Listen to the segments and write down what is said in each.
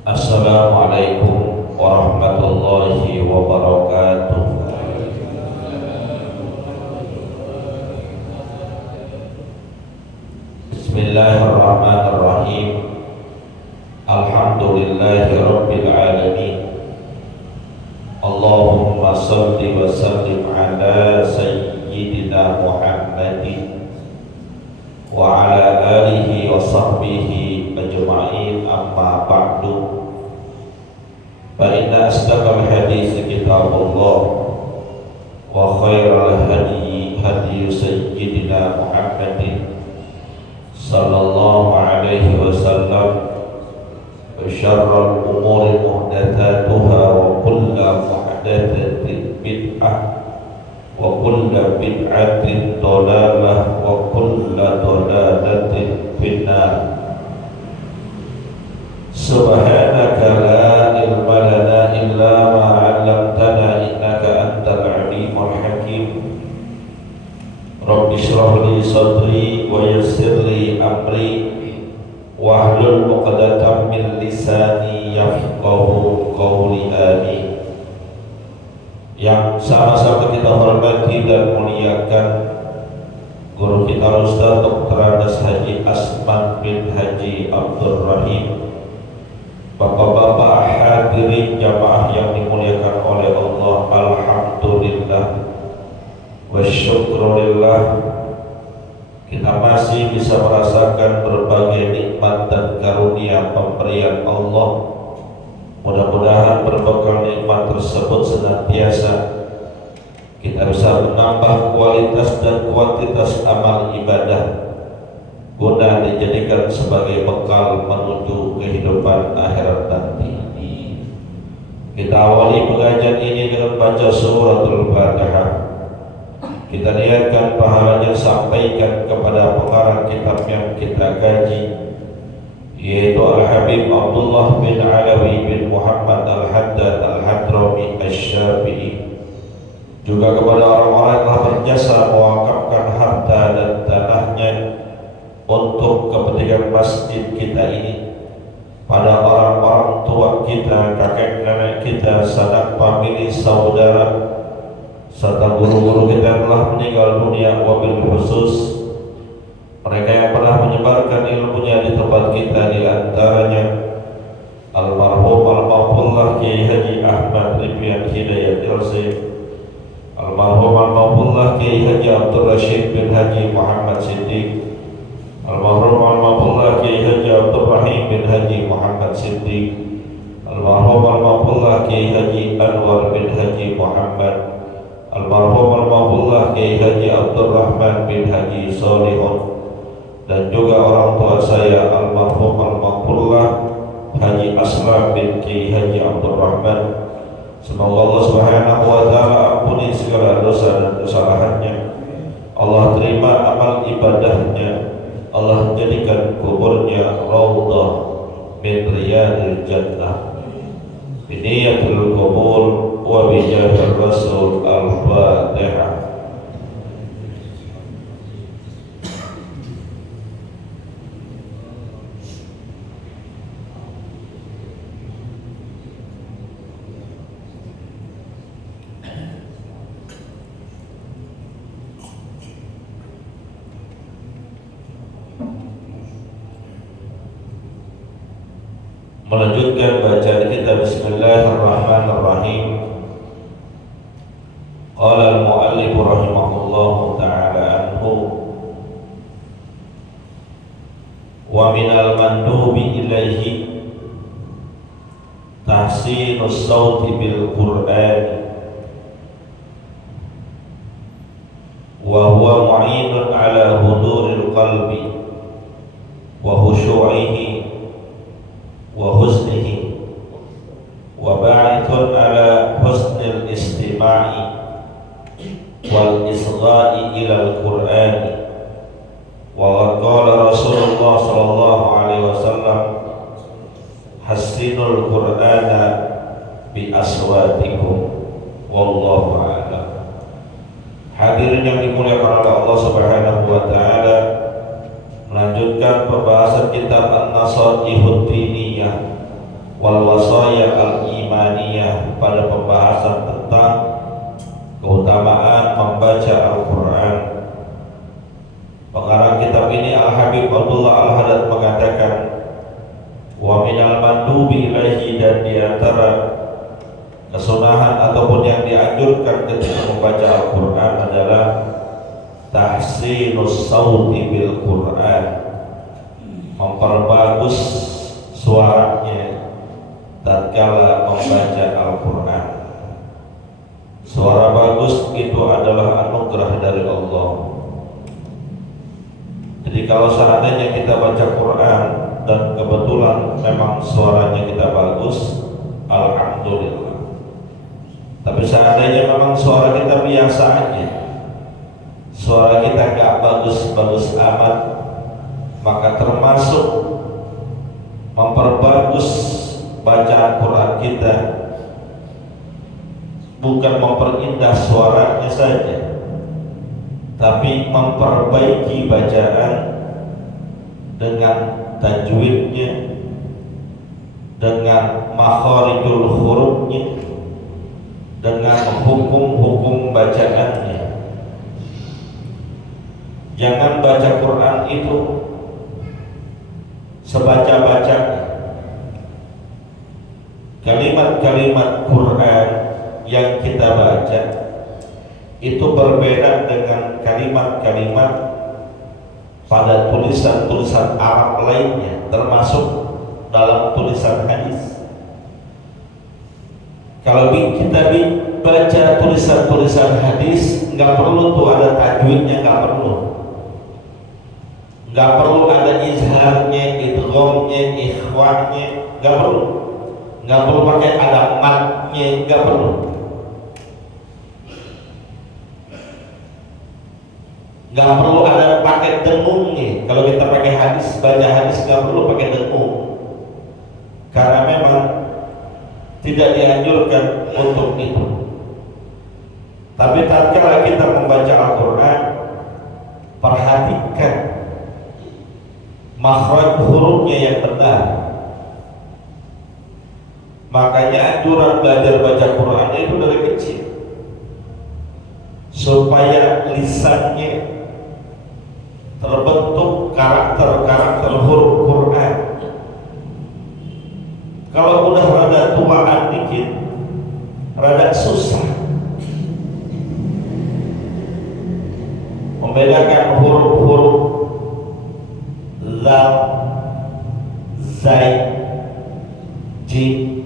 Assalamualaikum warahmatullahi wabarakatuh. Bismillahirrahmanirrahim. Alhamdulillahi rabbil alamin. Allahumma salli wa sallim ala sayyidina Muhammadin wa ala alihi wa sahbihi ajma'in, amma ba'du. Fa inna asdaqal hadits kitabullah wa khairal hadyi hadyu sayyidina Muhammadin sallallahu alaihi wasallam, wa syarrul umuri muhdatsatuha wa kullu muhdatsatin bid'ah wa kullu bid'atin dhalalah wa kullu dhalalatin finnar. Subhanaka la ilma lana illa ma 'allamtana innaka antal alimul hakim. Rabbi shrah li sadri wa yassir li amri wahlul 'uqdatam min lisani yafqahu qawli. Amin. Yang sama-sama kita hormati dan muliakan guru kita Ustaz Dr. Andes Haji Asman bin Haji Abdul Rahim, Bapak-bapak hadirin jamaah yang dimuliakan oleh Allah, alhamdulillah wa syukrulillah, kita masih bisa merasakan berbagai nikmat dan karunia pemberian Allah. Mudah-mudahan berbekal nikmat tersebut senantiasa kita bisa menambah kualitas dan kuantitas amal ibadah guna dijadikan sebagai bekal menuju kehidupan akhirat nanti. Kita awali pengajian ini dengan baca suratul Fatihah. Kita niatkan pahalanya sampaikan kepada pengarang kitab yang kita kaji, yaitu Al-Habib Abdullah bin Alawi bin Muhammad Al-Haddad Al-Hadrami Asy-Syafi'i, juga kepada orang-orang yang telah berjasa mewakafkan harta dan tanahnya untuk kepentingan masjid kita ini, pada orang-orang tua kita, kakek nenek kita, sanak famili, saudara, serta guru-guru kita yang telah meninggal dunia, wabil khusus mereka yang pernah menyebarkan ilmunya di tempat kita, di antaranya almarhum al-Maghfurlah Kiai Haji Ahmad Ridwan Hidayat Ilsi, almarhum al-Maghfurlah Kiai Haji Abdul Rashid bin Haji Muhammad Siddiq, almarhum al-Maghfurlah Kiai Haji Abdul Rahim bin Haji Muhammad Siddiq, almarhum al-Maghfurlah Kiai Haji Anwar bin Haji Muhammad, almarhum al-Maghfurlah Kiai Haji Abdul Rahman bin Haji Solihun, dan juga orang tua saya almarhum al-Maghfurlah Haji Aslam bin Kiai Haji Abdul Rahman. Semoga Allah Subhanahu wa taala ampuni segala dosa dan kesalahannya, Allah terima amal ibadahnya, Allah jadikan kuburnya raudhah min riyadil jannah. Biniyatul qabul wa bijahir rasul. Al-Fatihah. Melanjutkan bacaan kita, bismillahirrahmanirrahim. Qala al-muallif rahimahullahu ta'ala anhu, wa minal mandubi ilaihi tahsinus sawti bil Qur'an wa huwa mu'inun ala huduril qalbi wa khushu'ihi wa husnihi wa ba'ithun ala husnil istima'i wal isgha'i ila al-Qur'ani. Wa qala Rasulullah sallallahu alaihi wasallam, hassinul Qur'ana bi aswatikum, wallahu a'lam. Hadirin yang dimuliakan oleh Allah Subhanahu wa taala, melanjutkan pembahasan kitab An-Nasaihud Diniyah wal wasaya al-imaniyah, pada pembahasan tentang keutamaan membaca Al-Quran. Pengarang kitab ini Al-Habib Abdullah Al-Haddad mengatakan, wa minal mandubi ilaihi, dan diantara kesunahan ataupun yang dianjurkan ketika membaca Al-Quran adalah tahsinus sauti bil Quran, memperbagus suaranya tatkala membaca Al-Quran. Suara bagus itu adalah anugerah dari Allah. Jadi kalau seandainya kita baca Quran dan kebetulan memang suaranya kita bagus, alhamdulillah. Tapi seandainya memang suara kita biasa aja, suara kita gak bagus-bagus amat, maka termasuk memperbagus bacaan Quran kita bukan memperindah suaranya saja, tapi memperbaiki bacaan dengan tajwidnya, dengan makharijul hurufnya, dengan hukum-hukum bacaannya. Jangan baca Quran itu sebaca-baca. Kalimat-kalimat Quran yang kita baca itu berbeda dengan kalimat-kalimat pada tulisan-tulisan Arab lainnya, termasuk dalam tulisan hadis. Kalau kita baca tulisan-tulisan hadis, nggak perlu tuh ada tajwidnya, nggak perlu ada izharnya, idghamnya, ikhwannya, nggak perlu pakai ada matnya, nggak perlu. Nggak perlu ada pakai dengungnya. Kalau kita pakai hadis, baca hadis nggak perlu pakai dengung, karena memang tidak dianjurkan untuk itu. Tapi tatkala kita membaca Al-Quran, perhatikan makhraj hurufnya yang benar. Makanya anjuran belajar baca Quran itu dari kecil, supaya lisannya terbentuk karakter-karakter huruf Quran. Kalau udah rada tuaan dikit, rada susah membedakan huruf-huruf lam, zai, jim.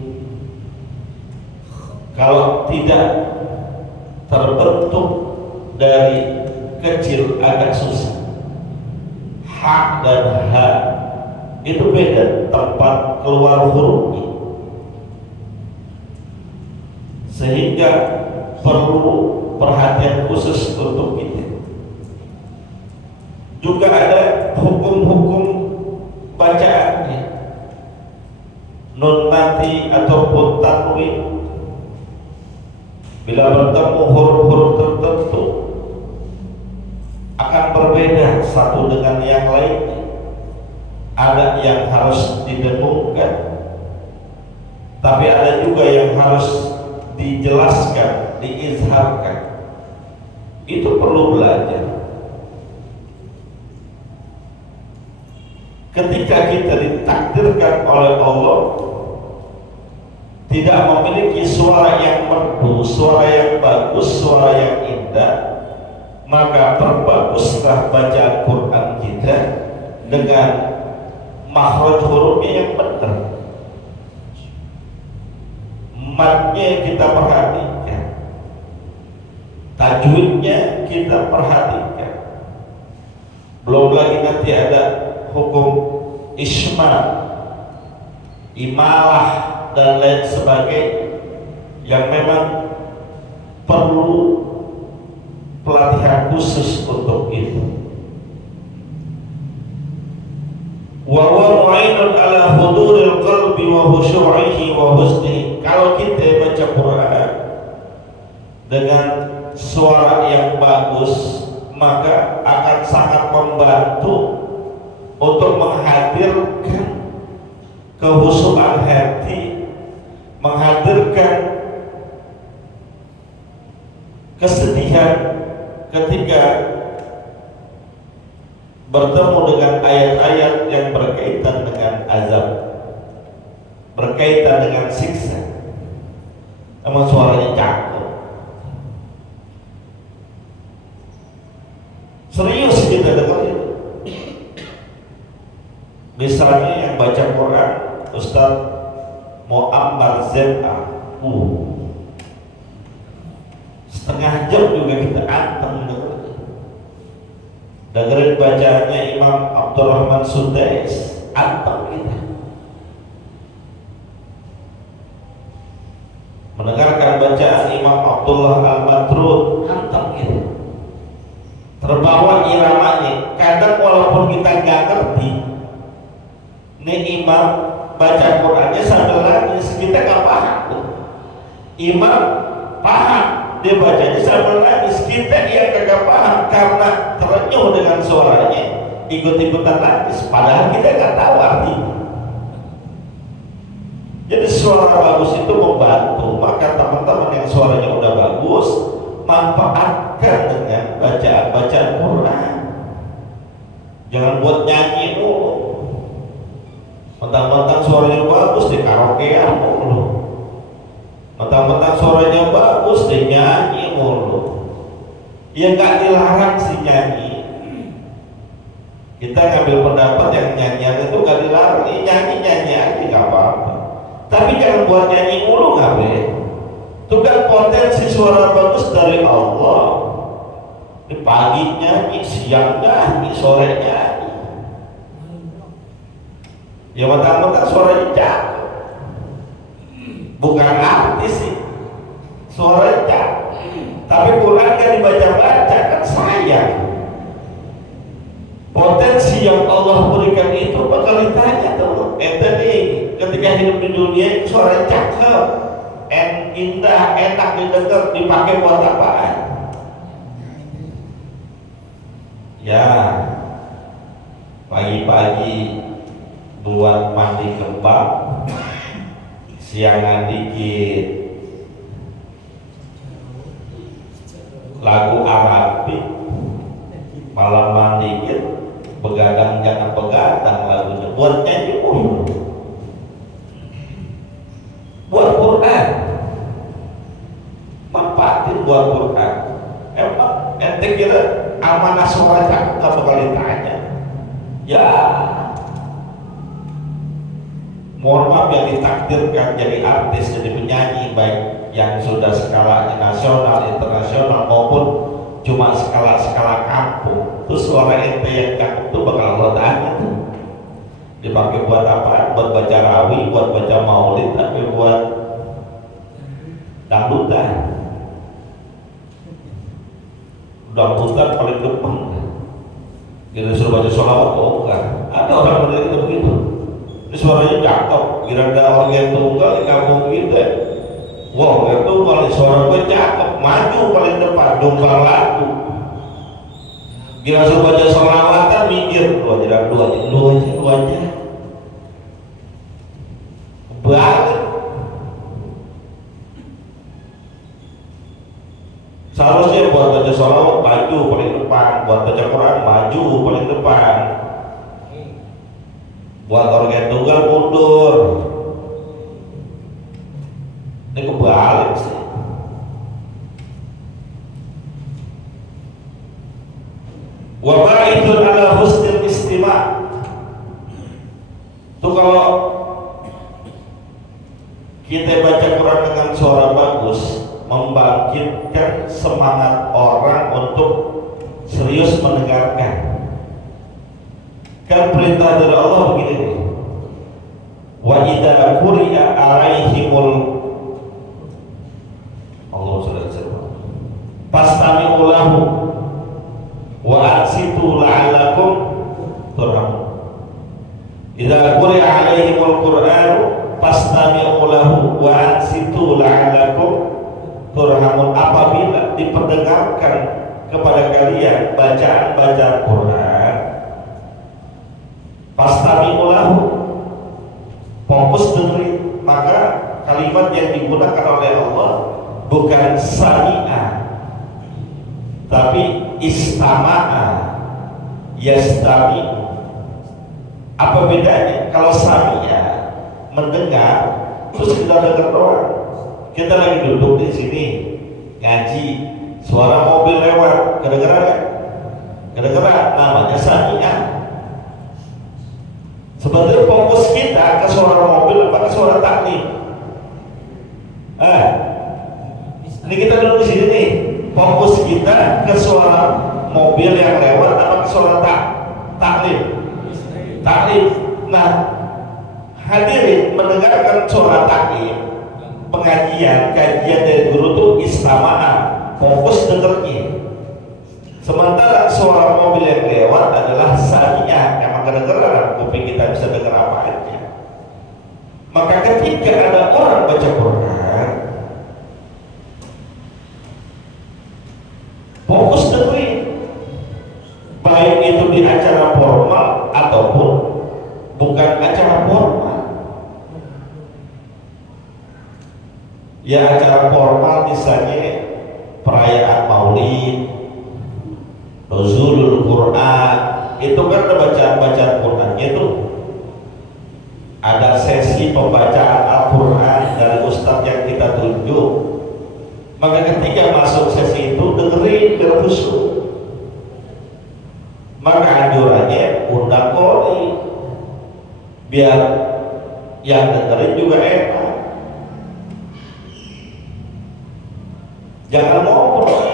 Kalau tidak terbentuk dari kecil agak susah. Ha dan ha itu beda tempat keluar hurufnya, sehingga perlu perhatian khusus untuk kita. Juga ada hukum-hukum bacaannya, nun mati ataupun tanwin. Bila bertemu huruf-huruf tertentu akan berbeda satu dengan yang lainnya. Ada yang harus didengungkan, tapi ada juga yang harus dijelaskan, diizharkan. Itu perlu belajar. Ketika kita ditakdirkan oleh Allah tidak memiliki suara yang merdu, suara yang bagus, suara yang indah, maka perbaguslah bacaan Quran kita dengan makhraj hurufnya yang benar. Matnya kita perhatikan, tajwidnya kita perhatikan. Belum lagi nanti ada hukum isma, imalah dan lain sebagainya yang memang perlu pelatihan khusus untuk itu. Wa huwa mu'inun ala huduril qalbi wa khushu'ihi wa husnihi. Kalau kita baca Quran dengan suara yang bagus, maka akan sangat membantu untuk menghadirkan kehusuan hati menghadirkan kesedihan ketika bertemu dengan ayat-ayat yang berkaitan dengan azab, berkaitan dengan siksa. Emang suaranya cakep, serius kita dengar itu. Misalnya yang baca Quran Ustaz Muammar Z.A. Setengah jam juga kita anteng dengerin bacaannya Imam Abdurrahman Sudais, anteng kita mendengarkan bacaan Imam Abdullah Al-Madrud, anteng kita terbawa iramanya. Kadang walaupun kita nggak ngerti nih imam baca Qurannya sambil nangis, kita nggak paham. Imam paham, dia bacanya sambil nangis, kita yang kagak paham karena terenyuh dengan suaranya, ikut-ikutan nangis, padahal kita nggak tahu artinya. Jadi suara bagus itu membantu. Maka teman-teman yang suaranya udah bagus, manfaatkan dengan bacaan-bacaan Quran. Jangan buat nyanyi dulu, mentang-mentang suaranya bagus di karaokean mulu, mentang-mentang suaranya bagus di nyanyi mulu. Ya nggak dilarang sih nyanyi, kita ngambil pendapat yang nyanyian itu nggak dilarang. Nyanyi aja nggak apa-apa, tapi jangan buat nyanyi mulu, nggak boleh. Itu kan potensi suara bagus dari Allah. Di pagi nyanyi, siang nyanyi, sore nyanyi. Ya mentang-mentang suaranya cakep, bukan artis sih, suaranya cakep. Tapi Quran kan dibaca-baca, kan sayang. Potensi yang Allah berikan itu bakal ditanya tuh. Ente nih ketika hidup di dunia suaranya cakep, indah, enak didengar, dipakai buat apaan? Ya, pagi-pagi buat mandi kembang, siangan dikit lagu Arabi, malam dikit begadang jangan begadang lagunya, buat nyanyi mulu, buat Quran, manfaatin buat Quran. Emang ente kira amanah suara cakep gak bakal ditanya? Ya, mohon maaf yang ditakdirkan jadi artis, jadi penyanyi, baik yang sudah skalanya nasional, internasional maupun cuma skala kampung, itu suara ente yang cakep tuh bakal lo tanya tuh. Dipakai buat apa? Buat baca rawi, buat baca maulid, tapi buat dangdutan. Dangdutan paling depan. Kita suruh baca sholawat, oh enggak. Ada orang benar begitu. Ini suaranya cakep, kira ada organ tunggal di kampung kita. Wow, organ tunggal, suara gue cakep, maju paling depan, dongkal lagu. Kira suruh baca sholawatan, minggir, lu aja. Balik. Seharusnya buat baca sholawat maju paling depan, buat baca Quran maju paling depan, buat organ tunggal mundur. Ini kebalik sih. Wa ba'idun ala husnil istima'. Itu kalau kita baca Quran dengan suara bagus, membangkitkan semangat orang untuk serius mendengarkan. Kan perintah dari Allah begini nih, wa idza quri'a alaihimul Allah sudah sebut fastami'u lahu wa ansitu la'allakum turhamun. Idza quri'a alaihimul qur'anu fastami'u lahu wa ansitu la'allakum turhamun. Apabila diperdengarkan kepada kalian bacaan-bacaan Quran, fastami'u lahu, fokus dengerin, maka kalimat yang digunakan oleh Allah bukan sami'a, tapi istama'a, yastami. Apa bedanya? Kalau sami'a mendengar, terus kita dengar doang. Kita lagi duduk di sini ngaji, suara mobil lewat, kedengeran kan? Kedengeran, namanya sami'a. Sebenarnya fokus kita ke suara mobil apa ke suara taklim? Ini kita duduk di sini nih, fokus kita ke suara mobil yang lewat apa ke suara taklim? Taklim. Nah, hadirin mendengarkan suara taklim, pengajian, kajian dari guru itu istama'ah, fokus dengernya. Sementara suara mobil yang lewat adalah sami'ah, yang kedengeran, kuping kita bisa dengar apa aja. Maka ketika ada orang baca Quran, fokus dengerin, baik itu di acara formal ataupun bukan acara formal. Ya acara formal misalnya perayaan Maulid, Nuzulul Quran, itu kan ada bacaan-bacaan Qurannya itu. Ada sesi pembacaan Al-Quran dari ustadz yang kita tunjuk. Maka ketika masuk sesi itu dengerin biar khusyuk. Maka anjurannya undang qori, biar yang dengerin juga enak. Jangan ngobrol,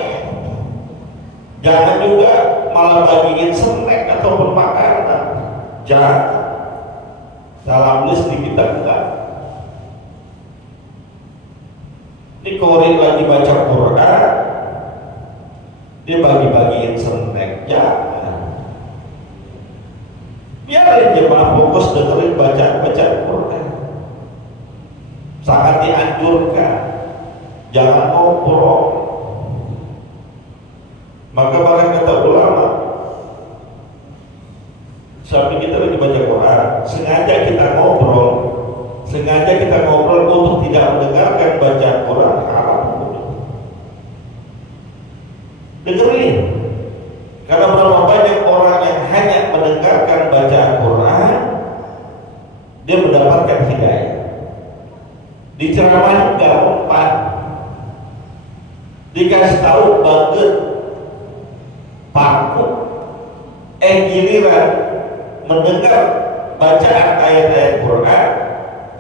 jangan juga malah bagiin snack ataupun makanan. Jangan. Salam listrik kita enggak. Ini qori lagi baca Quran, dia bagi-bagiin snack. Jangan. Biarin jemaah fokus dengerin bacaan Quran. Sangat dianjurkan. Jangan ngobrol. Maka bahkan kata ulama, sampai kita lagi baca Quran, sengaja kita ngobrol untuk tidak mendengarkan bacaan Quran, haram. Dengerin. Karena berapa banyak orang yang hanya mendengarkan bacaan Quran, dia mendapatkan hidayah. Diceramahin gak mempan, dikasih tahu banget, paku, giliran mendengar bacaan ayat-ayat Quran,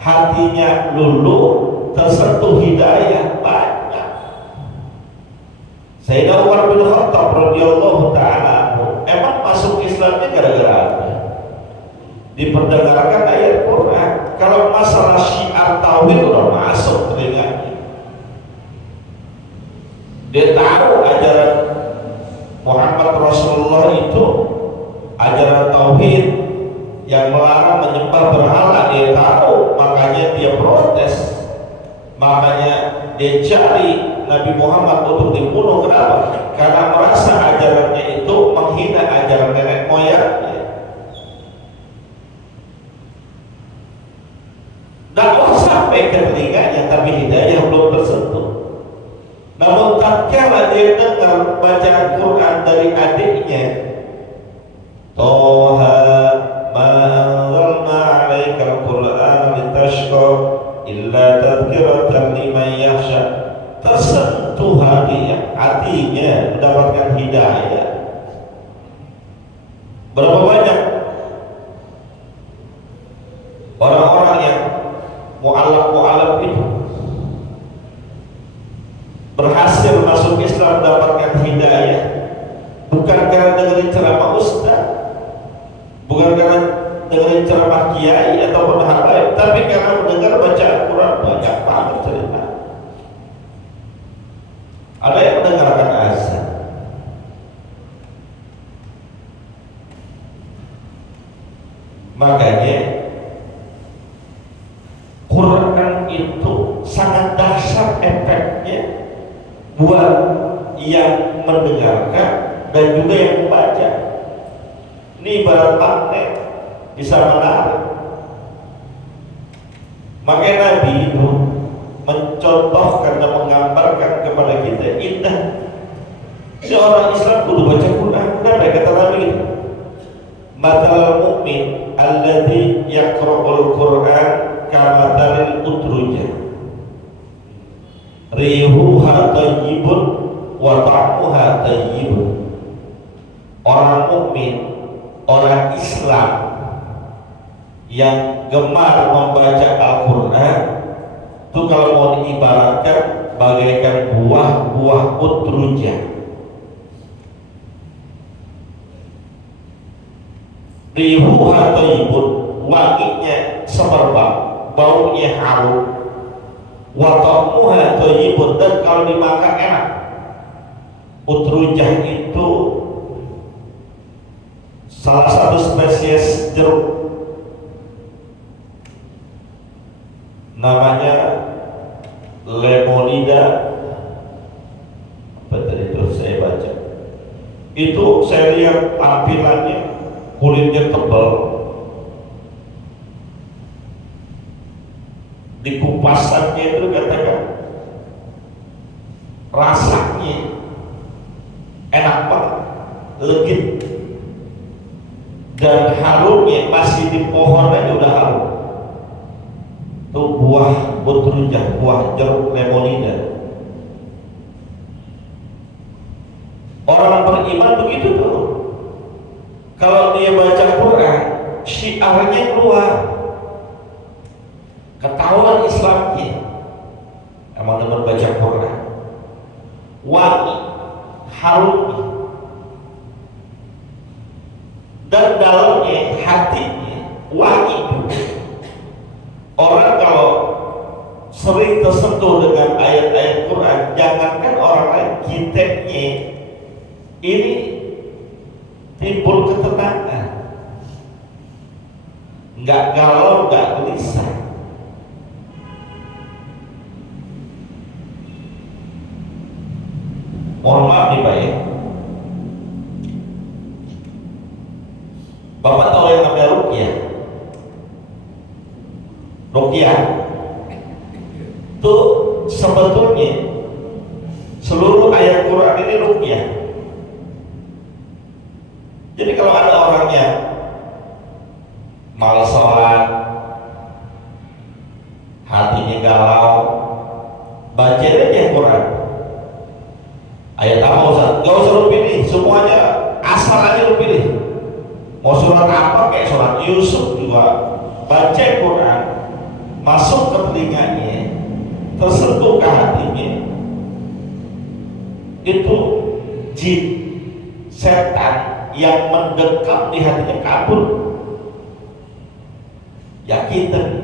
hatinya luluh, tersentuh hidayah banyak. Sayyidina Umar bin Khattab radhiyallahu ta'ala emang masuk Islamnya gara-gara apa? Diperdengarkan ayat Quran. Kalau masalah syiar tauhid udah masuk telinganya. Dia tahu ajaran Muhammad Rasulullah itu ajaran tauhid yang melarang menyembah berhala. Dia tahu, makanya dia protes, makanya dia cari Nabi Muhammad untuk dibunuh. Kenapa? Karena merasa ajarannya itu menghina ajaran nenek moyangnya. Dakwah sampai ke telinganya, tapi hidayah belum tersentuh. Namun tatkala dia dengar bacaan Quran dari adiknya, Toha ma anzalna 'alaikal Qur'ana litashqa illa tadhkiratan liman yakhsha, tersentuh hatinya mendapatkan hidayah. Berapa banyak orang-orang yang mu'alaf itu berhasil masuk Islam, mendapatkan hidayah bukan karena dengerin ceramah ustaz, bukan karena dengerin ceramah kiai ataupun habaib, tapi karena mendengar bacaan Quran. Banyak banget cerita. Ada yang mendengarkan azan, makanya Quran itu sangat dahsyat efeknya buat yang mendengarkan dan juga yang membaca. Ini ibarat magnet, bisa menarik. Makanya Nabi itu mencontohkan dan menggambarkan kepada kita indah. Seorang Islam kudu baca Quran. Kenapa kata Nabi? Matal mu'min alladzi yaqra'ul Quran kamathalil utrujah. Rihuha thayyibun wa ta'muha thayyibun. Orang mukmin, orang Islam yang gemar membaca Al-Quran itu kalau mau diibaratkan bagaikan buah-buah utrujah. Rihuha thayyibun, wanginya semerbak, baunya harum. Wa ta'muha thayyibun, dan kalau dimakan enak. Utrujah itu salah satu spesies jeruk, namanya Lemonida. Apa tadi itu saya baca? Itu saya lihat tampilannya, kulitnya tebal, dikupasannya itu katakan rasanya enak banget, legit, dan harumnya masih di pohon aja udah harum. Itu buah utrujah, buah jeruk Lemonida. Orang beriman begitu tuh. Kalau dia baca Quran, syiarnya keluar, ketahuan Islamnya. Emang teman baca Quran, wangi, harumnya, dan dalamnya, hatinya wangi juga. Orang kalau sering tersentuh dengan ayat-ayat Quran, jangankan orang lain, kitanya ini timbul ketenangan, nggak galau, nggak gelisah. Mohon maaf nih Pak ya, Bapak tahu yang namanya ruqyah? Ruqyah itu sebetulnya seluruh ayat Quran ini ruqyah. Jadi kalau ada orang yang malas sholat, hatinya galau, baca aja Quran. Ayat apa Ustaz? Gak usah lu pilih, semuanya asal aja lu pilih. Mau surat apa, kayak surat Yusuf juga, baca Quran, masuk ke telinganya, tersentuh ke hatinya, itu jin, setan yang mendekat di hatinya kabur. Yakin tadi.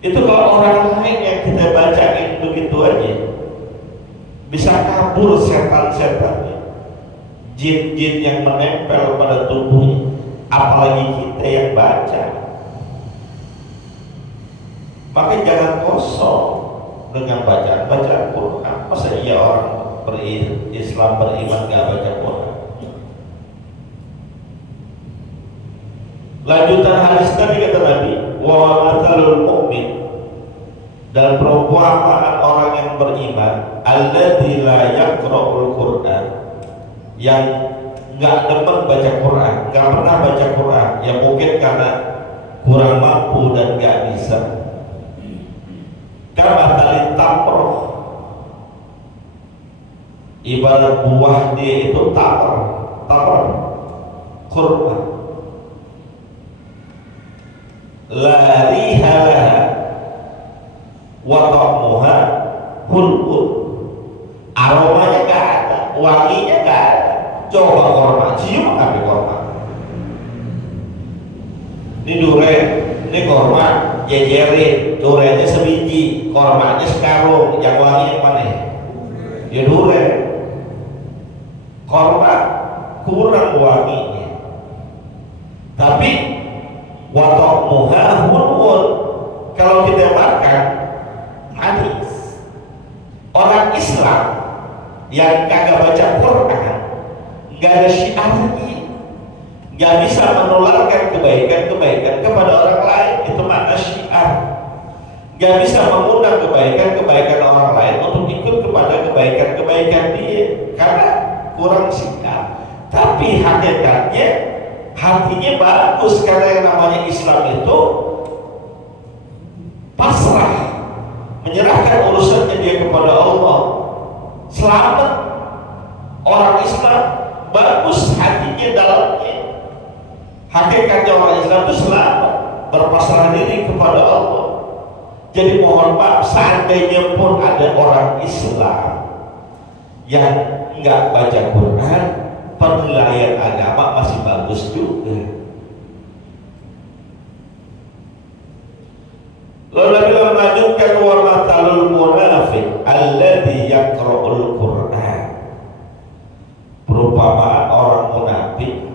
Itu kalau orang lain yang kita bacain begitu aja, bisa kabur setan-setannya, jin-jin yang menempel pada tubuhnya, apalagi kita yang baca. Maka jangan kosong dengan bacaan Quran. Masa iya orang Islam beriman gak baca Quran? Lanjutan hadis tadi kata Nabi, wa mathalul mu'min, dan perumpamaan orang yang beriman, alladzi la yaqra'ul Qur'an, yang nggak demen baca Quran, nggak pernah baca Quran, ya mungkin karena kurang mampu dan nggak bisa. Kama tali tamroh, ibarat buah dia itu tamar, kurma, la riha laha wa ta'muha hulqun, aromanya nggak ada, wanginya nggak ada. Coba korma, cium apa korma? Ini durian, ini korma, jejerin, duriannya sebiji, kormanya sekarung, yang wangi yang mana? Ya durian. Korma kurang wanginya, tapi watok muha hulun, kalau kita makan manis. Orang Islam yang kagak baca Quran, nggak ada syiarnya, nggak bisa menularkan kebaikan-kebaikan kepada orang lain. Itu makna syiar. Gak bisa mengundang kebaikan orang lain untuk ikut kepada kebaikan dia karena kurang sikap. Tapi hakikatnya hatinya bagus, karena yang namanya Islam itu pasrah, menyerahkan urusannya dia kepada Allah. Selamat orang Islam, bagus hatinya, dalamnya. Hakikatnya orang Islam itu selamat, berpasrah diri kepada Allah. Jadi mohon maaf, seandainya pun ada orang Islam yang nggak baca Quran, penilaian agama masih bagus juga. Lalu Nabi melanjutkan, wa matalul munafiq alladzi yaqra'ul Quran. Perumpamaan orang munafik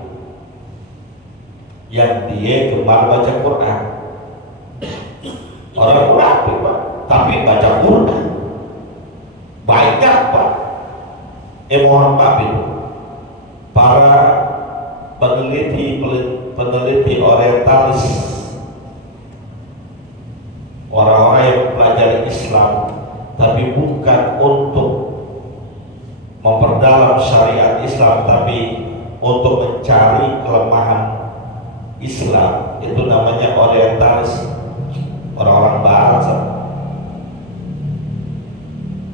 yang dia gemar baca Quran. Orang munafik Pak, tapi baca Quran banyak Pak. Mohon maaf itu, para peneliti orientalis, orang-orang yang mempelajari Islam tapi bukan untuk memperdalam syariat Islam, tapi untuk mencari kelemahan Islam, itu namanya orientalis, orang-orang barat.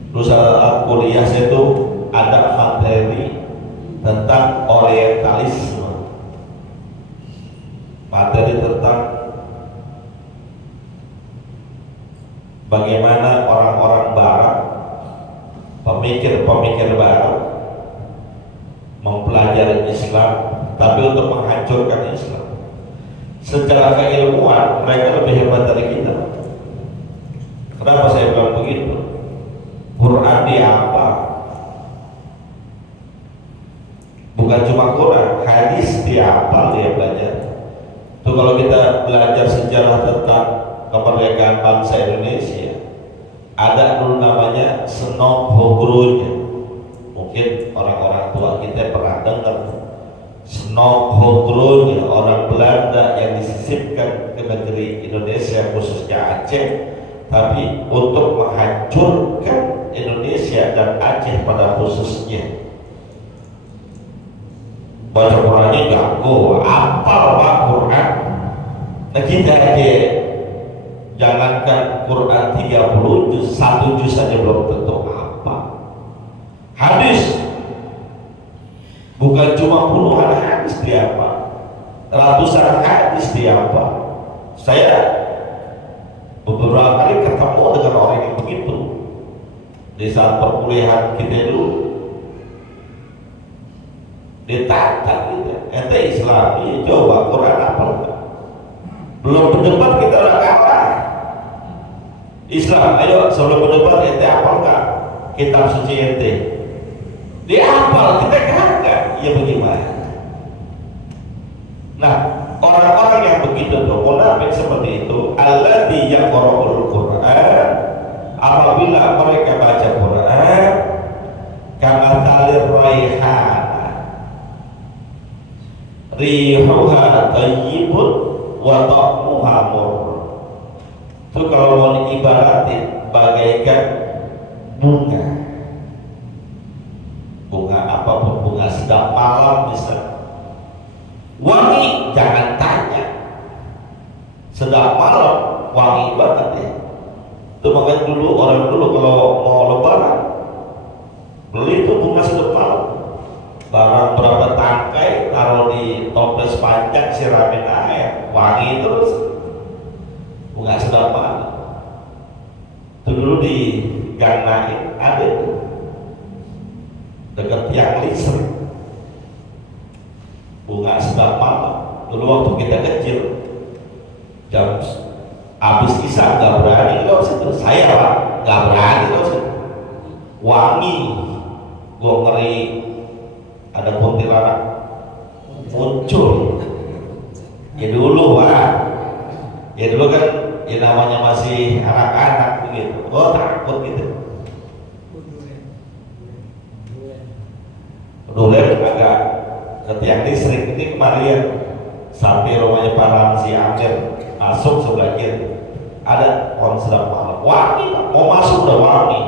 Dulu saat kuliah saya itu ada materi tentang orientalisme, materi tentang bagaimana orang-orang barat, pemikir-pemikir barat mempelajari Islam tapi untuk menghancurkan Islam. Secara keilmuan mereka lebih hebat dari kita. Kenapa saya bilang begitu? Quran dia apa? Bukan cuma Quran, hadis dia apa, dia belajar. Itu kalau kita belajar sejarah tentang kemerdekaan bangsa Indonesia, ada dulu namanya Senok Hogronya. Mungkin orang-orang tua kita pernah dengar. Senok Hogronya, orang Belanda yang disisipkan ke negeri Indonesia, khususnya Aceh, tapi untuk menghancurkan Indonesia dan Aceh pada khususnya. Baca Qurannya jago, apal Pak Quran. Nah kita aja, jangankan Quran 30 juz, 1 juz saja belum tentu apa. Hadis bukan cuma puluhan hadis dia apa, ratusan hadis dia apa. Saya beberapa kali ketemu dengan orang yang begitu di saat perkuliahan kita dulu. Ditantang gitu, ente Islam, coba Quran apa enggak? Belum berdebat kita udah kalah. Islam, ayo sebelum berdebat ente apa enggak? Kitab suci ente dihafal, kita kagak, ya bagaimana? Nah, orang-orang yang begitu tuh, munafik seperti itu, alladzi yaqra'ul Qur'an, apabila mereka baca Quran, kama talir raihan, rihuha tayyibun wa ta'muha murr. Itu kalau mau diibaratin bagaikan bunga, bunga apapun, bunga sedap malam bisa wangi, jangan tanya, sedap malam wangi banget ya. Itu makanya dulu orang dulu kalau mau lebaran beli itu bunga sedap malam, barang berapa tangkai taruh di toples panjang, siramin air, wangi terus, bunga sedap malam. Itu dulu di Gang Naim ada itu, dekat tiang listrik, bunga sedap malam. Dulu waktu kita kecil, jam habis isya nggak berani lewat situ, saya Pak nggak berani lewat situ, wangi, gue ngeri ada kuntilanak muncul. Ya dulu Pak, ya dulu kan ya namanya masih anak-anak begitu, oh takut gitu. Duren agak ke tiang listrik ini kemarin sampai rumahnya Pak Ramzi Amir, masuk sebelah kiri ada pohon sedap malam, wangi Pak. Mau masuk udah wangi,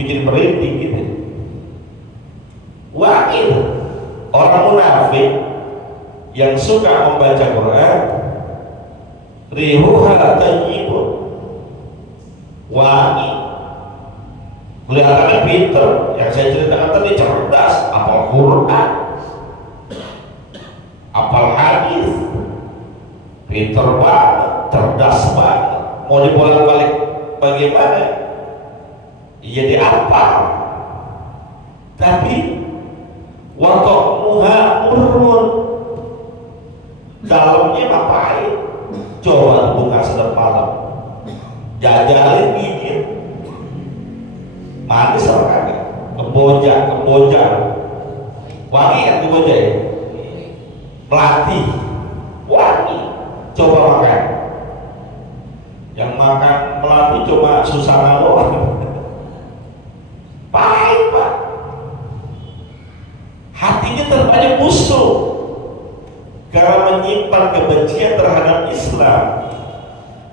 bikin merinding gitu, wangi. Orang munafik yang suka membaca Quran, rihuha tayyibun, wangi, kelihatannya pinter. Yang saya ceritakan tadi cerdas, hafal Quran, hafal hadis, pinter banget, cerdas banget. Mau dibolak-balik bagaimana? Jadi apa? Tapi waktu muha murun, dalamnya mah pahit. Coba bunga sedap malam, jajalin gigit, manis apa kagak? Kemboja, wangi kan kemboja ya? Melati, wangi. Coba makan. Yang makan melati cuma Susana doang. Pahit Pak. Hatinya terbanyak musuh karena menyimpan kebencian terhadap Islam.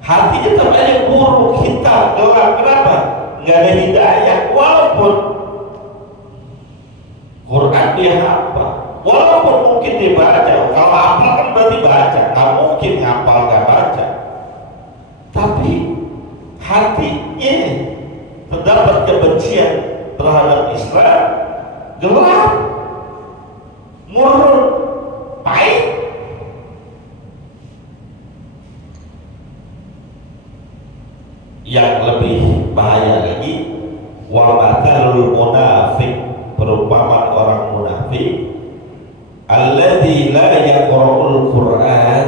Hatinya terbanyak buruk, hitam, gelap. Kenapa? Nggak ada hidayah. Walaupun Quran dia hafal, walaupun mungkin dia baca. Kalau hafal kan berarti baca, nggak mungkin hafal nggak baca. Tapi hatinya terdapat kebencian terhadap Islam, gelap, murun, pahit. Yang lebih bahaya lagi, wa matalul munafik, perumpamaan orang munafik, alladzi la yaqra'ul Qur'an,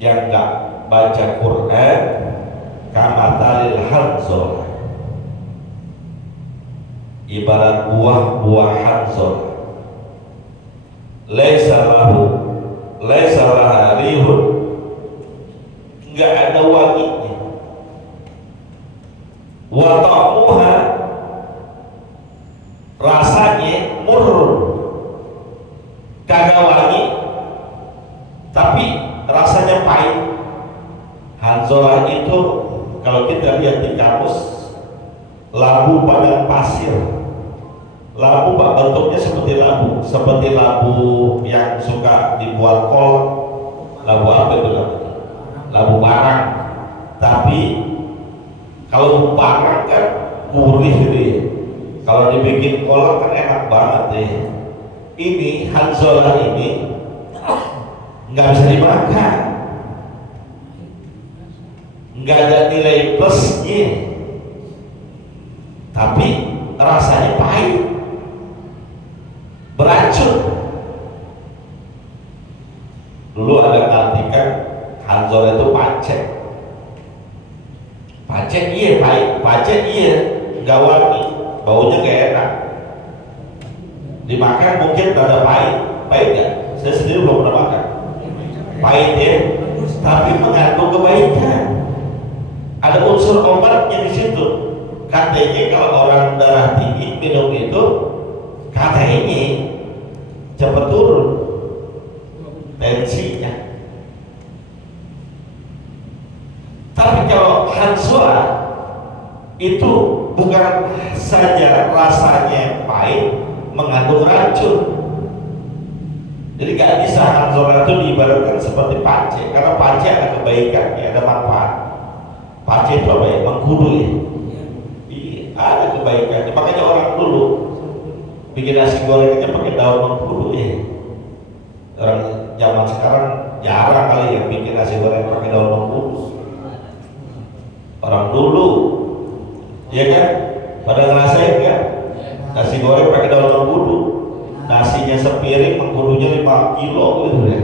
yang enggak baca Quran, kamatalil hanzol, ibarat buah hanzol, laisa laha rihun, enggak ada wanginya. Wa ta'muha, rasanya murun, kagak wangi tapi rasanya pahit. Hanzolah itu kalau kita lihat di kamus, labu padang pasir. Labu Pak, bentuknya seperti labu yang suka dibuat kol. Labu apa itu namanya? Labu parang. Tapi kalau parang kan gurih gitu ya. Kalau dibikin kolak kan enak banget deh. Ini hanzolah ini nggak bisa dimakan, nggak ada nilai plusnya, tapi rasanya pahit, beracun. Dulu ada ngartikan hanzolah itu pacek. Pacek iya pahit, pacek iya nggak wangi, baunya nggak enak. Dimakan mungkin rada pahit nggak? Saya sendiri belum pernah makan. Pahit ya, tapi mengandung kebaikan. Ada unsur obatnya di situ. Katanya kalau orang darah tinggi minum itu, katanya cepat turun tensinya. Tapi kalau hanzolah itu bukan saja rasanya pahit, mengandung racun. Jadi gak bisa hanzolah itu diibaratkan seperti pace, karena pace ada kebaikannya, ada manfaat. Pace itu apa ya? Mengkudu ya? Iya, ada kebaikannya. Makanya orang dulu bikin nasi goreng aja pakai daun mengkudu ya. Orang zaman sekarang jarang kali yang bikin nasi goreng pakai daun mengkudu. Orang dulu, ya kan? Pada ngerasain kan? Nasi goreng pakai daun mengkudu. Nasinya sepiring, mengkudunya 5 kilo gitu ya.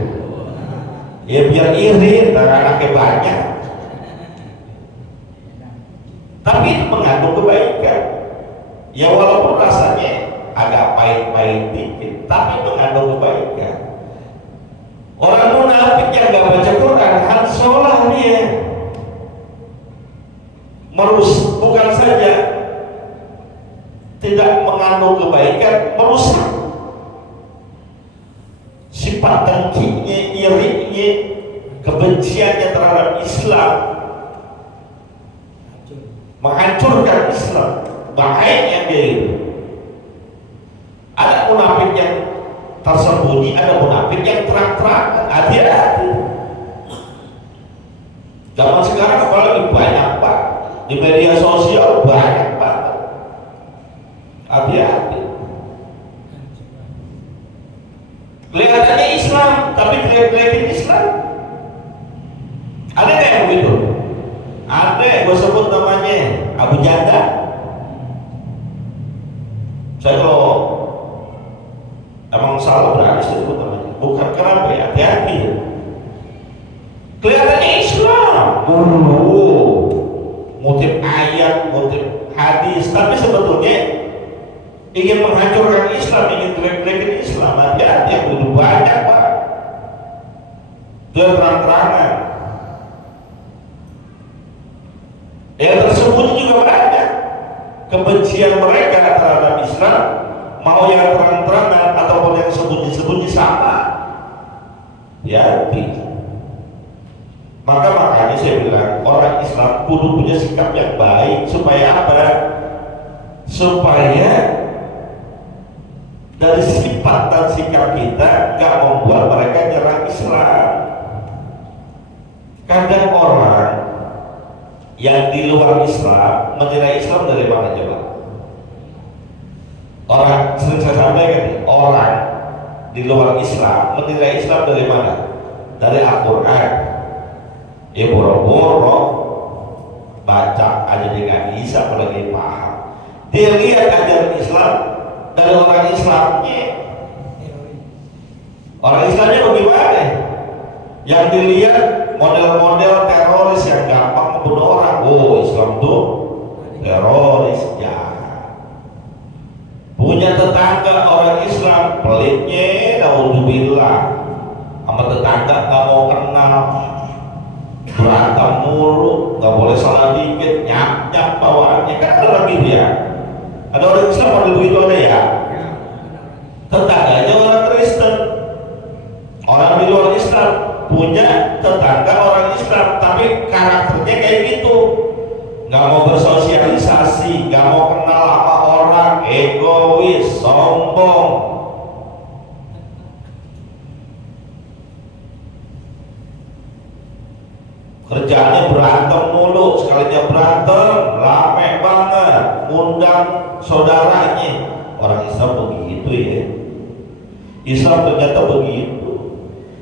Ya biar irit, anaknya banyak. Tapi itu mengandung kebaikan. Ya walaupun rasanya agak pahit-pahit dikit, tapi mengandung kebaikan. Orang munafik yang gak baca Quran, hanzolah dia. Bukan saja tidak mengandung kebaikan, merusak sifat dengkinya, irinya, kebenciannya terhadap Islam, menghancurkan Islam. Bahayanya gitu. Ada munafik yang tersembunyi, ada munafik yang terang-terangan. Hati-hati. Zaman sekarang apalagi banyak Pak, di media sosial banyak banget. Hati-hati. Kelihatannya Islam, tapi jelek-jelekin Islam. Ada nggak yang begitu? Ada, gue sebut namanya Abu Janda. Saya kalau emang salah berani saya sebut namanya. Bukan kenapa ya, hati-hati. Kelihatannya Islam, motif ayat, motif hadis, tapi sebetulnya ingin menghancurkan Islam, ingin jelek-jelekin Islam. Hati-hati, yang begitu banyak Pak. Itu terang-terangan. Yang tersembunyi juga banyak. Kebencian mereka terhadap Islam, mau yang terang-terangan ataupun yang sembunyi-sembunyi sama. Hati-hati. Makanya saya bilang orang Islam kudu punya sikap yang baik supaya apa? Supaya dari sifat dan sikap kita gak membuat mereka nyerang Islam. Kadang orang yang di luar Islam menilai Islam dari mana coba? Orang sering saya sampaikan nih, orang di luar Islam menilai Islam dari mana? Dari Al-Quran. Ya boro-boro baca aja dia nggak bisa, apalagi paham. Dia lihat ajaran Islam dari orang Islamnya. Orang Islamnya bagaimana? Yang dilihat model-model teroris yang gampang membunuh orang. Oh, Islam tuh teroris jahat. Punya tetangga orang Islam pelitnya, naudzubillah, sama tetangga nggak mau kenal, berantem mulu, nggak boleh salah dikit, nyap-nyap bawaannya. Kan ada lagi dia. Ada orang Islam model begitu ada ya. Tetangganya orang Kristen, orang di luar Islam punya tetangga orang Islam, tapi karakternya kayak gitu, nggak mau bersosialisasi, nggak mau kenal sama orang, egois, sombong. Kerjaannya berantem mulu, sekalinya berantem, rame banget, ngundang saudaranya. Orang Islam begitu ya. Islam ternyata begitu.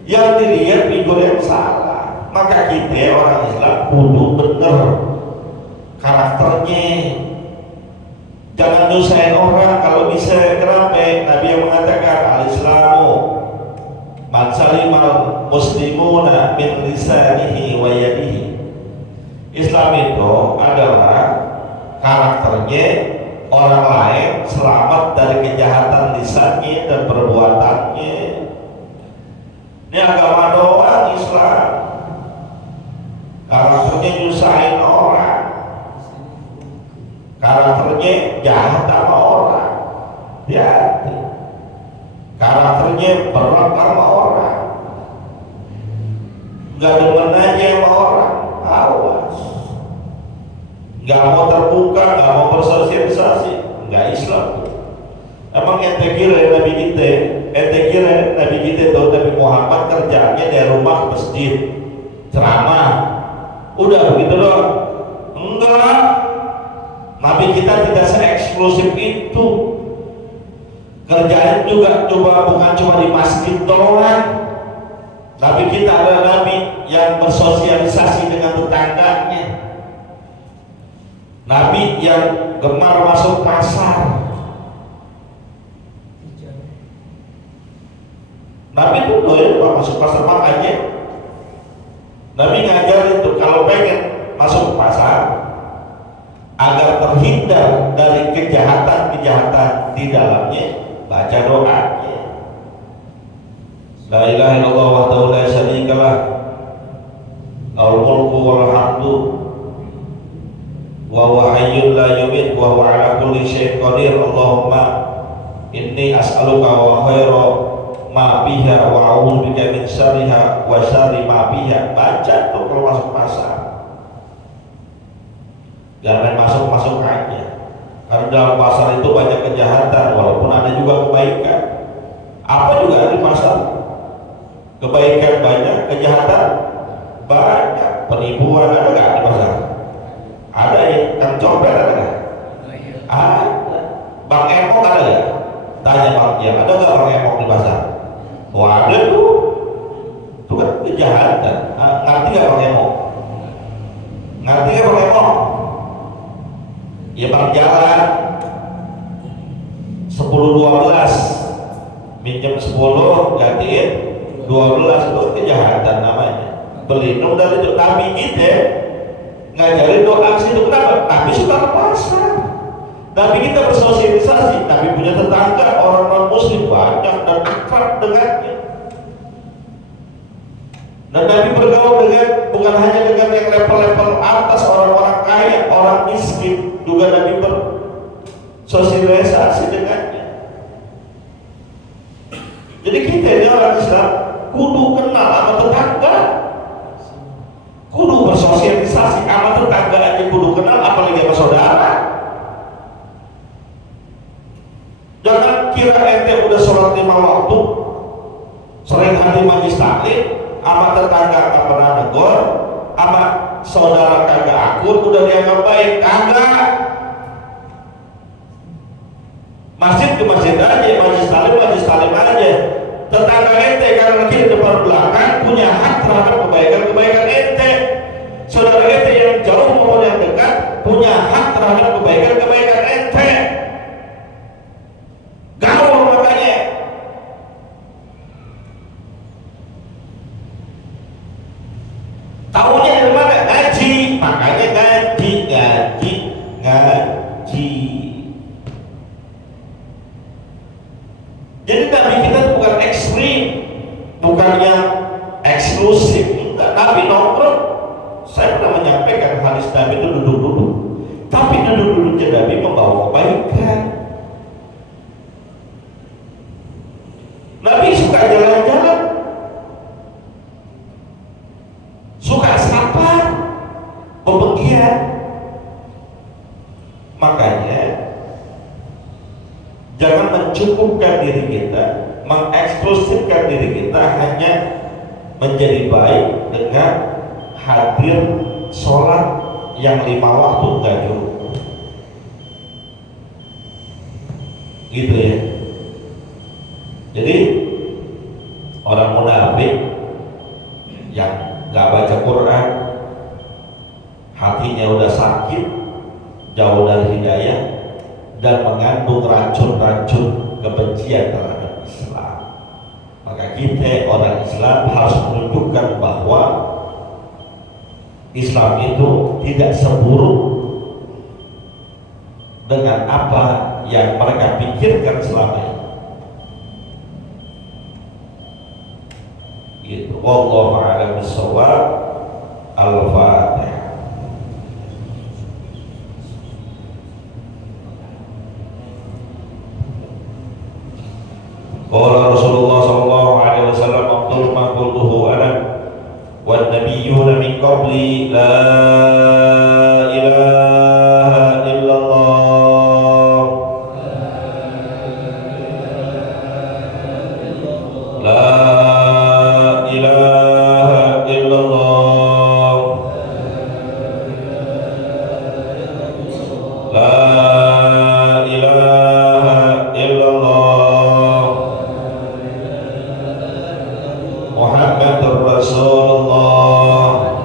Yang dilihat figur yang salah. Maka kita orang Islam kudu bener karakternya. Jangan nyusahin orang kalau bisa. Kenapa? Nabi yang mengatakan al-Islamu man salimal muslimuna min lisanihi wa yadihi. Islam itu adalah karakternya orang lain selamat dari kejahatan lisannya dan perbuatannya. Ini agama doang Islam. Karakternya nyusahin orang, karakternya jahat sama orang, hati-hati. Karakternya berat sama orang, gak demen aja sama orang, awas. Gak mau terbuka, gak mau bersosialisasi, gak Islam. Emang ente kira Nabi kita, Nabi kita itu Nabi Muhammad kerjaannya dari rumah ke masjid, ceramah, udah begitu doang? Enggak. Nabi kita tidak se-eksklusif itu. Kerjaan juga bukan cuma di masjid doang. Nabi kita adalah Nabi yang bersosialisasi dengan tetangganya. Nabi yang gemar masuk pasar. Nabi itu doyan masuk pasar, makanya Nabi ngajarin tuh kalau pengen masuk pasar agar terhindar dari kejahatan-kejahatan di dalamnya, baca doanya. La ilaha illallah wahdahu la syarikalah, lahul mulku wal hamdu, wa huwa hayyun la yumit, wa huwa ala kulli syai'in qadir. Allahumma inni as'aluka wa khaira ma biha wa a'udzu bika min syarriha wa syarri ma biha. Baca tuh kalau masuk pasar. Jangan main masuk aja. Karena dalam pasar itu banyak kejahatan, walaupun ada juga kebaikan. Apa juga ada di pasar? Kebaikan banyak, kejahatan banyak. Penipuan ada nggak di pasar? Ada ya, kan copet ada nggak? Ada. Bang Emok ada nggak? Tanya Bang Jam, ada nggak Bang Emok di pasar? Wah ada tuh. Itu kan kejahatan. Ngerti nggak Bang Emok? Ngerti nggak Bang Emok? Ya bang jalan 10-12 minjem 10 gantiin 12 itu kejahatan namanya. Berlindung dari itu. Nabi kita ngajarin doa situ. Kenapa? Nabi suka ke pasar. Nabi kita bersosialisasi. Nabi punya tetangga orang non muslim banyak dan akrab dengannya. Dan Nabi bergaul dengan bukan hanya dengan yang level-level atas, orang-orang kaya, orang miskin, juga Nabi bersosialisasi dengannya. Jadi kita ini orang Islam kudu kenal sama tetangga, kudu bersosialisasi sama tetangga aja kudu kenal, apalagi sama saudara. Jangan kira ente udah sholat 5 waktu, sering hadir majlis taklim, sama tetangga gak pernah negor, sama saudara kagak akur, udah dianggap baik. Kagak. Masjid ke masjid aja, majlis talim aja. Tetangga ente karena kiri depan belakang punya hak terhadap kebaikan ente. Saudara ente yang jauh maupun yang dekat punya hak terhadap kebaikan ente. Gaul makanya. Tahunya dari mana? Ngaji. Makanya ngaji. Jadi Nabi kita bukan ekstrim, bukan yang eksklusif. Nabi nongkrong. Saya pernah menyampaikan hadis Nabi itu duduk-duduk. Tapi duduk-duduknya Nabi membawa kebaikan. Nabi suka jalan-jalan, suka sapa, bepergian. Makanya jangan mencukupkan diri kita, mengeksklusifkan diri kita hanya menjadi baik dengan hadir sholat yang 5 waktu enggak cukup. Gitu ya. Jadi orang munafik yang nggak baca Quran, hatinya udah sakit, jauh dari hidayah, dan mengandung racun-racun kebencian terhadap Islam. Maka kita orang Islam harus menunjukkan bahwa Islam itu tidak seburuk dengan apa yang mereka pikirkan selama ini. Gitu. Wallahu a'lam bishawab. Al-Fatihah. Qala Rasulullah sallallahu alaihi wasallam afdalu ma qultuhu ana wan nabiyyuna min qabli la ilaha illallah la ilaha illallah la ilaha illallah Muhammadur Rasulullah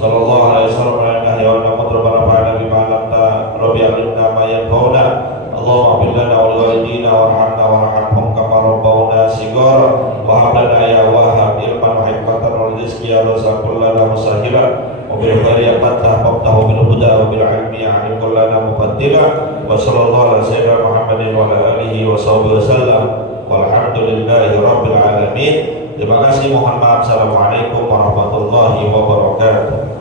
sallallahu alaihi wasallam ya wa rabbana fa'ala bima lamta rabbi alimna ma yanfa'una Allahumma ighfir lana wa liwalidina warhamna warhamhum kama rabbawna shighara wa hab lana ya wahhab ilman wa hikmatan wa rizqi ya razzaq kullana musahila wa bil khairi ya fattah faftahu bil huda wa bil ilmi alim kullana mufaddila wa sallallahu ala sayyidina Muhammadin wa ala alihi wa sahbihi wasallam walhamdulillahi rabbil alamin. Terima kasih, mohon maaf. Assalamualaikum warahmatullahi wabarakatuh.